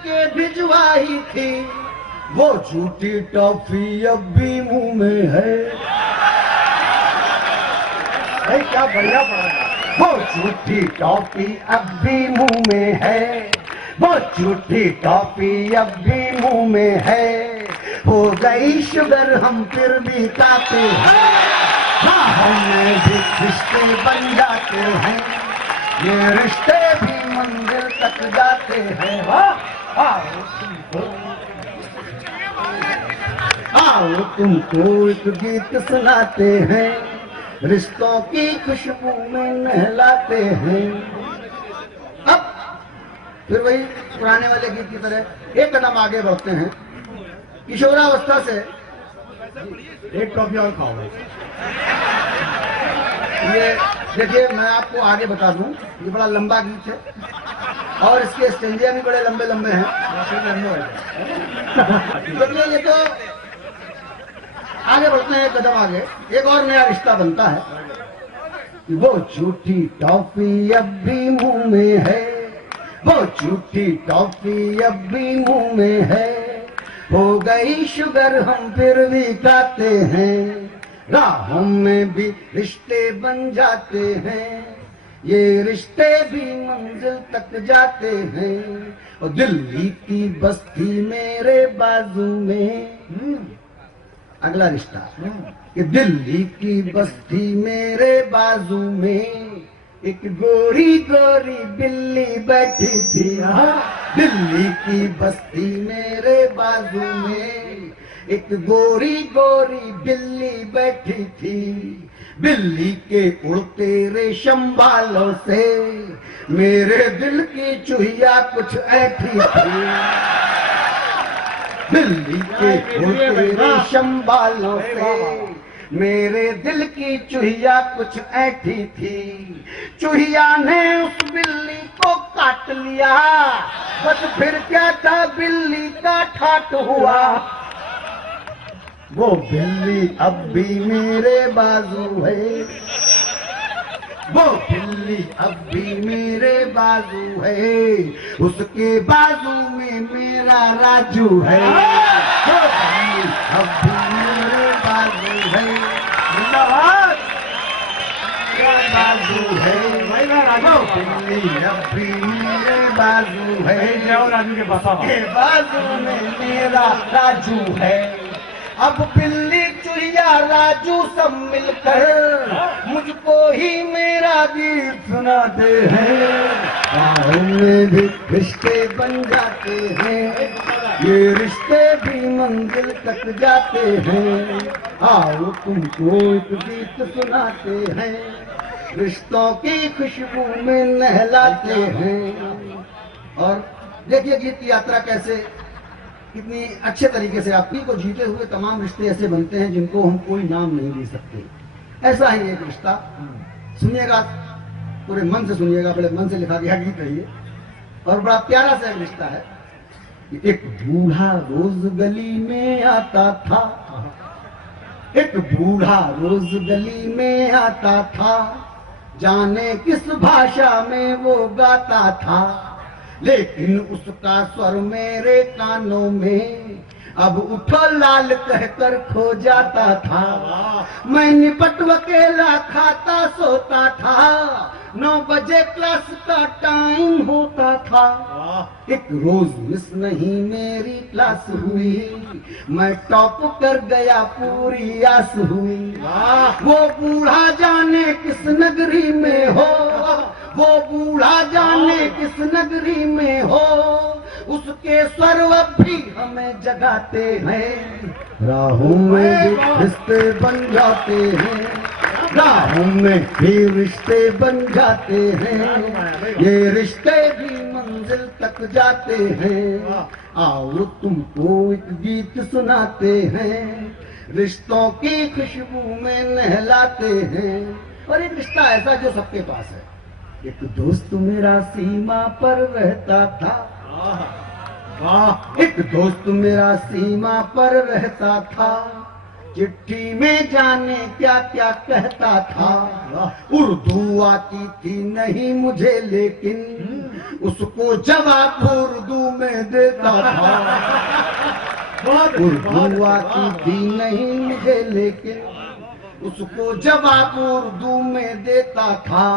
करके भिजवाई थी, वो झूठी टॉफी अब भी मुंह में है। क्या बढ़िया पड़ा है। वो झूठी टॉफी अब भी मुंह में है, वो झूठी टॉफी अब भी मुंह में है। हो गई शुगर हम फिर भी खाते हैं, हाँ हमें भी रिश्ते बन जाते हैं, ये रिश्ते भी मंजिल तक जाते हैं। आओ तुमको एक गीत सुनाते हैं, रिश्तों की खुशबू में नहलाते हैं। अब फिर वही पुराने वाले गीत की तरह एक कदम आगे बढ़ते हैं। किशोरावस्था से एक टॉफी और खाओ। ये देखिए मैं आपको आगे बता दूं, ये बड़ा लंबा गीत है और इसके स्टेंजिया भी बड़े लंबे लंबे हैं। तो ये तो आगे बढ़ते हैं, एक कदम आगे एक और नया रिश्ता बनता है। वो झूठी टॉफी अब भी मुंह में है, वो झूठी टॉफी अब भी मुंह में है। हो गई शुगर हम फिर भी खाते हैं, राहों में भी रिश्ते बन जाते हैं, ये रिश्ते भी मंजिल तक जाते हैं। और दिल्ली की बस्ती मेरे बाजू में, अगला रिश्ता कि दिल्ली की बस्ती मेरे बाजू में एक गोरी गोरी बिल्ली बैठी थी। दिल्ली की बस्ती मेरे बाजू में एक गोरी गोरी बिल्ली बैठी थी। बिल्ली के उड़ते रेशम बालों से मेरे दिल की चुहिया कुछ ऐठी थी। बिल्ली के उड़ते रेशम बालों से मेरे दिल की चुहिया कुछ ऐठी थी। चुहिया ने उस बिल्ली को काट लिया, बस फिर क्या था बिल्ली का ठाट हुआ। वो बिल्ली अब भी मेरे बाजू है, वो बिल्ली अब भी मेरे बाजू है, उसके बाजू में मेरा राजू है। वो बिल्ली अब भी मेरे बाजू है, बाजू है, वो बिल्ली अब भी मेरे बाजू है, राजू के बाजू में मेरा राजू है। अब बिल्ली चुहिया राजू सब मिलकर मुझको ही मेरा गीत सुनाते हैं। में भी रिश्ते बन जाते हैं, ये रिश्ते भी मंजिल तक जाते हैं। आओ तुमको एक गीत सुनाते हैं, रिश्तों की खुशबू में नहलाते हैं। और देखिए गीत की यात्रा कैसे कितनी अच्छे तरीके से आपकी को जीते हुए तमाम रिश्ते ऐसे बनते हैं जिनको हम कोई नाम नहीं दे सकते। ऐसा ही एक रिश्ता सुनिएगा, पूरे मन से सुनिएगा, बड़े मन से लिखा गया गीत है ये और बड़ा प्यारा सा एक रिश्ता है। एक बूढ़ा रोज गली में आता था, एक बूढ़ा रोज गली में आता था, जाने किस भाषा में वो गाता था, लेकिन उसका स्वर मेरे कानों में अब उठो लाल कहकर खो जाता था। मैं निपट अकेला खाता सोता था, 9 बजे क्लास का टाइम होता था। एक रोज मिस नहीं मेरी क्लास हुई, मैं टॉप कर गया पूरी आस हुई। वो बूढ़ा जाने किस नगरी में हो, वो बूढ़ा जाने किस नगरी में हो, उसके स्वर अब भी हमें जगाते हैं। राहों में भी रिश्ते बन जाते हैं, राहों में भी रिश्ते बन जाते हैं, ये रिश्ते भी मंजिल तक जाते हैं। आओ तुमको एक गीत सुनाते हैं, रिश्तों की खुशबू में नहलाते हैं। और एक रिश्ता ऐसा जो सबके पास है। एक दोस्त मेरा सीमा पर रहता था, एक दोस्त मेरा सीमा पर रहता था, चिट्ठी में जाने क्या क्या कहता था। उर्दू आती थी नहीं मुझे लेकिन उसको जवाब उर्दू में देता था। उर्दू आती थी नहीं मुझे लेके, उसको जवाब उर्दू में देता था।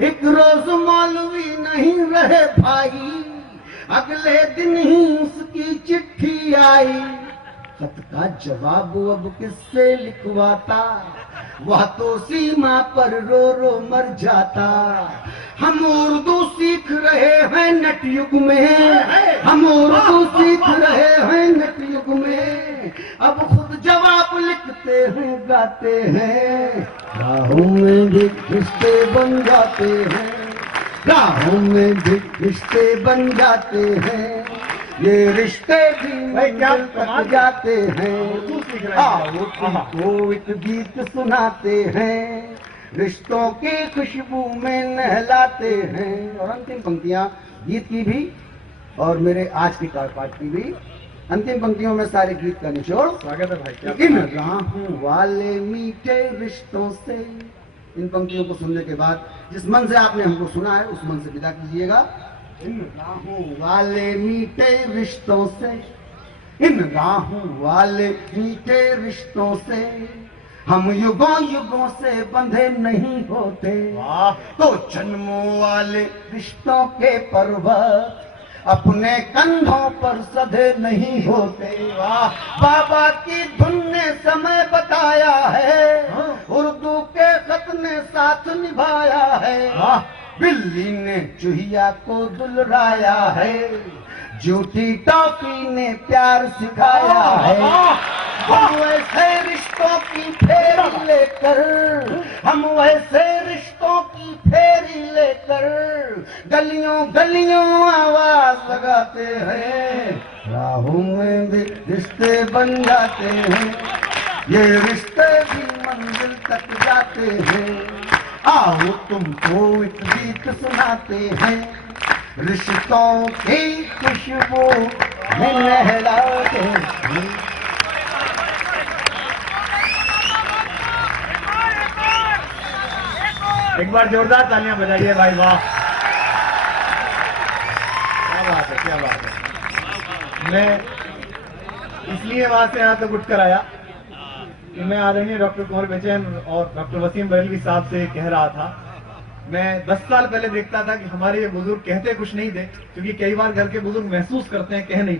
एक रोज मौलवी नहीं रहे भाई, अगले दिन ही उसकी चिट्ठी आई। खत का जवाब अब किससे लिखवाता, वह तो सीमा पर रो रो मर जाता। हम उर्दू सीख रहे हैं नट युग में, हम उर्दू सीख रहे हैं नट युग में, अब खुद जवाब लिखते हैं गाते हैं। राहों में भी रिश्ते बन जाते हैं, राहों में भी रिश्ते बन जाते हैं, ये रिश्ते भी क्या कट जाते हैं। आओ तुमको एक गीत सुनाते हैं, रिश्तों की खुशबू में नहलाते हैं। और अंतिम पंक्तियां गीत की भी और मेरे आज के पाठ की भी, अंतिम पंक्तियों में सारे गीत का निचोड़। स्वागत है भाई। इन राहों वाले मीठे रिश्तों से, इन पंक्तियों को सुनने के बाद जिस मन से आपने हमको सुना है उस मन से विदा कीजिएगा। इन राहों वाले मीठे रिश्तों से, इन राहों वाले मीठे रिश्तों से हम युगों युगों से बंधे नहीं होते। तो जन्मों वाले रिश्तों के पर्वत अपने कंधों पर सधे नहीं होते। वाह, बाबा की धुन ने समय बताया है, उर्दू के खत ने साथ निभाया है। बिल्ली ने चूहिया को दुलराया है, झूठी टॉफी ने प्यार सिखाया है। हम वैसे रिश्तों की फेरी लेकर, हम वैसे रिश्तों की फेरी लेकर गलियों गलियों आवाज लगाते हैं। राहों में भी रिश्ते बन जाते हैं, ये रिश्ते भी मंजिल तक जाते हैं। आओ तुमको एक गीत सुनाते हैं, रिश्तों की खुशबू में नहलाते हैं। एक बार जोरदार तालियां बजाइए भाई। वाह, क्या बात है, क्या बात है। मैं इसलिए वहां से यहाँ तक उठकर आया कि मैं आदरणीय डॉक्टर कुंवर बेचैन और डॉक्टर वसीम बरेलवी साहब से कह रहा था, मैं 10 साल पहले देखता था कि हमारे ये बुजुर्ग कहते कुछ नहीं थे, क्योंकि कई बार घर के बुजुर्ग महसूस करते हैं, कह नहीं